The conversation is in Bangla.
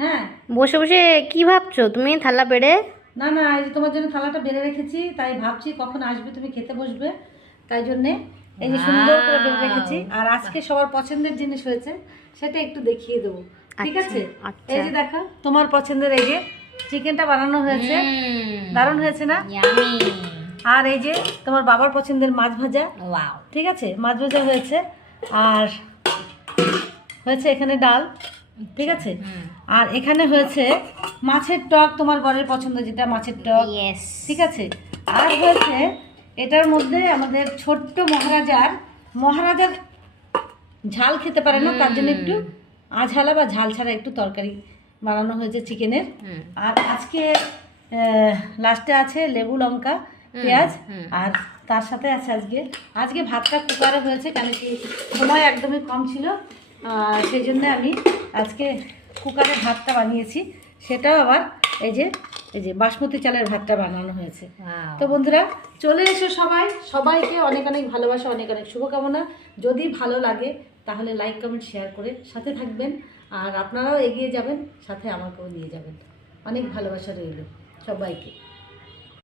হ্যাঁ, বসে বসে কি ভাবছো তুমি থালা বেড়ে? না না, এই যে তোমার জন্য থালাটা বেড়ে রেখেছি, তাই ভাবছি কখন আসবে তুমি খেতে বসবে, তাই জন্যে এই যে সুন্দর করে বেড়ে রেখেছি। আর আজকে সবার পছন্দের জিনিস হয়েছে, সেটা একটু দেখিয়ে দেবো, ঠিক আছে? এই যে দেখো তোমার পছন্দের এই যে চিকেনটা বানানো হয়েছে, দারুণ হয়েছে না? আর এই যে তোমার বাবার পছন্দের মাছ ভাজা, ঠিক আছে, মাছ ভাজা হয়েছে। আর হয়েছে এখানে ডাল, ঠিক আছে। আর এখানে হয়েছে মাছের টক, তোমার বরের পছন্দ যেটা মাছের টক, ঠিক আছে। আর হয়েছে এটার মধ্যে আমাদের ছোট্ট মহারাজার ঝাল খেতে পারে না, তার জন্য একটু আঝালা বা ঝাল ছাড়া একটু তরকারি বানানো হয়েছে চিকেনের। আর আজকে লাস্টে আছে লেবু লঙ্কা পেঁয়াজ, আর তার সাথে আছে আজকে ভাতটা কুকারে হয়েছে, কেন কি সময় একদমই কম ছিল, সেই জন্য আমি আজকে কুকারে ভাতটা বানিয়েছি। সেটাও আবার এই যে বাসমতি চালের ভাতটা বানানো হয়েছে। তো বন্ধুরা চলে এসো, সবাইকে অনেক অনেক ভালোবাসা, অনেক অনেক শুভকামনা। যদি ভালো লাগে তাহলে লাইক কমেন্ট শেয়ার করে সাথে থাকবেন, আর আপনারাও এগিয়ে যাবেন, সাথে আমাকেও নিয়ে যাবেন। অনেক ভালোবাসা রইল সবাইকে।